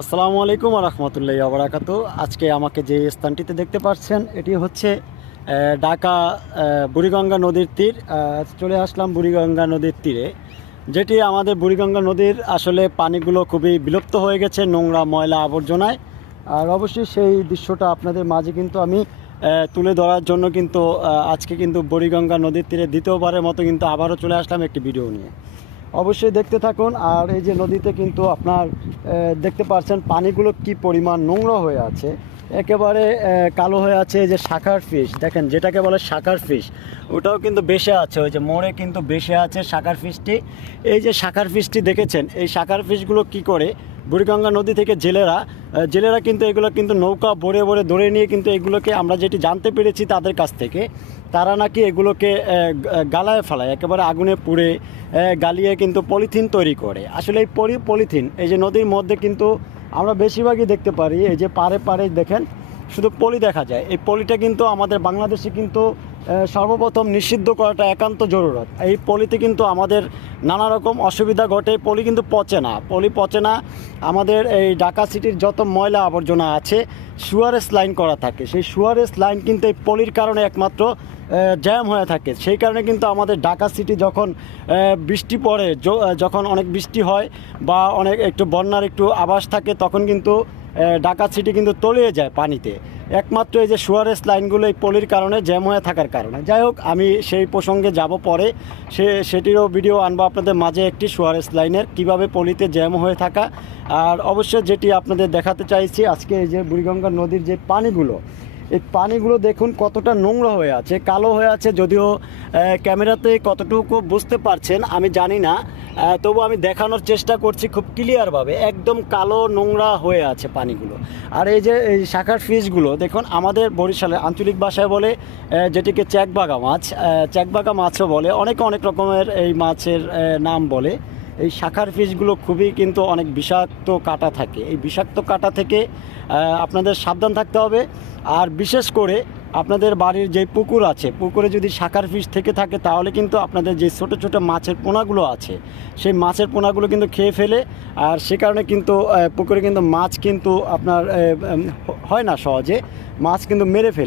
আসসালামু আলাইকুম রহমতুল্লাহি ওয়া বারাকাতু। আজকে আমাকে যে স্থানটিতে দেখতে পাচ্ছেন এটি হচ্ছে ঢাকা বুড়িগঙ্গা নদীর তীর। চলে আসলাম বুড়িগঙ্গা নদীর তীরে, যেটি আমাদের বুড়িগঙ্গা নদীর আসলে পানিগুলো খুবই বিলুপ্ত হয়ে গেছে নোংরা ময়লা আবর্জনায়। আর অবশ্যই সেই দৃশ্যটা আপনাদের মাঝে কিন্তু আমি তুলে ধরার জন্য কিন্তু আজকে কিন্তু বুড়িগঙ্গা নদীর তীরে দ্বিতীয়বারের মতো কিন্তু আবারও চলে আসলাম একটি ভিডিও নিয়ে। অবশ্যই দেখতে থাকুন। আর এই যে নদীতে কিন্তু আপনার দেখতে পাচ্ছেন পানিগুলো কি পরিমাণ নোংরা হয়ে আছে, একেবারে কালো হয়ে আছে। এই যে শাখার ফিশ দেখেন, যেটাকে বলে শাখার ফিশ, ওটাও কিন্তু বেশে আছে, ওই যে মোড়ে কিন্তু বেশে আছে শাখার ফিশটি। এই যে শাখার ফিশটি দেখেছেন, এই শাখার ফিশগুলো কি করে বুড়িগঙ্গা নদী থেকে জেলেরা কিন্তু এগুলো কিন্তু নৌকা ভরে ভরে ধরে নিয়ে কিন্তু এগুলোকে আমরা যেটি জানতে পেরেছি তাদের কাছ থেকে, তারা নাকি এগুলোকে গালায় ফেলায়, একেবারে আগুনে পুড়ে গালিয়ে কিন্তু পলিথিন তৈরি করে। আসলে এই পলিথিন এই যে নদীর মধ্যে কিন্তু আমরা বেশিরভাগই দেখতে পারি, এই যে পাড়ে পাড়ে দেখেন শুধু পলি দেখা যায়। এই পলিটা কিন্তু আমাদের বাংলাদেশে কিন্তু সর্বপ্রথম নিষিদ্ধ করাটা একান্ত জরুরত। এই পলিতে কিন্তু আমাদের নানা রকম অসুবিধা ঘটে। পলি কিন্তু পচে না। আমাদের এই ঢাকা সিটির যত ময়লা আবর্জনা আছে সুয়ারেজ লাইন করা থাকে, সেই সুয়ারেজ লাইন কিন্তু এই পলির কারণে একমাত্র জ্যাম হয়ে থাকে। সেই কারণে কিন্তু আমাদের ঢাকা সিটি যখন বৃষ্টি পড়ে, যখন অনেক বৃষ্টি হয় বা অনেক একটু বন্যার একটু আভাস থাকে, তখন কিন্তু ঢাকা সিটি কিন্তু তলিয়ে যায় পানিতে, একমাত্র এই যে সুয়ারেজ লাইনগুলো এই পলির কারণে জ্যাম হয়ে থাকার কারণে। যাই হোক, আমি সেই প্রসঙ্গে যাব পরে, সেটিরও ভিডিও আনবো আপনাদের মাঝে, একটি সুয়ারেজ লাইনের কিভাবে পলিতে জ্যাম হয়ে থাকা। আর অবশ্যই যেটি আপনাদের দেখাতে চাইছি আজকে, এই যে বুড়িগঙ্গা নদীর যে পানিগুলো, এই পানিগুলো দেখুন কতটা নোংরা হয়ে আছে, কালো হয়ে আছে। যদিও ক্যামেরাতে কতটুকু বুঝতে পারছেন আমি জানি না, তবু আমি দেখানোর চেষ্টা করছি খুব ক্লিয়ারভাবে। একদম কালো নোংরা হয়ে আছে পানিগুলো। আর এই যে এই শাখার ফিশগুলো দেখুন, আমাদের বরিশালের আঞ্চলিক ভাষায় বলে যেটিকে চ্যাকবাগা মাছও বলে, অনেক রকমের এই মাছের নাম বলে। এই শাখার ফিশগুলো খুবই কিন্তু অনেক বিষাক্ত কাঁটা থাকে, এই বিষাক্ত কাঁটা থেকে আপনাদের সাবধান থাকতে হবে। আর বিশেষ করে আপনাদের বাড়ির যে পুকুর আছে, পুকুরে যদি শাখার ফিশ থেকে থাকে, তাহলে কিন্তু আপনাদের যে ছোটো ছোটো মাছের পোনাগুলো আছে, সেই মাছের পোনাগুলো কিন্তু খেয়ে ফেলে। আর সে কারণে কিন্তু পুকুরে কিন্তু মাছ কিন্তু আপনার হয় না সহজে, মাছ কিন্তু মেরে ফেলে।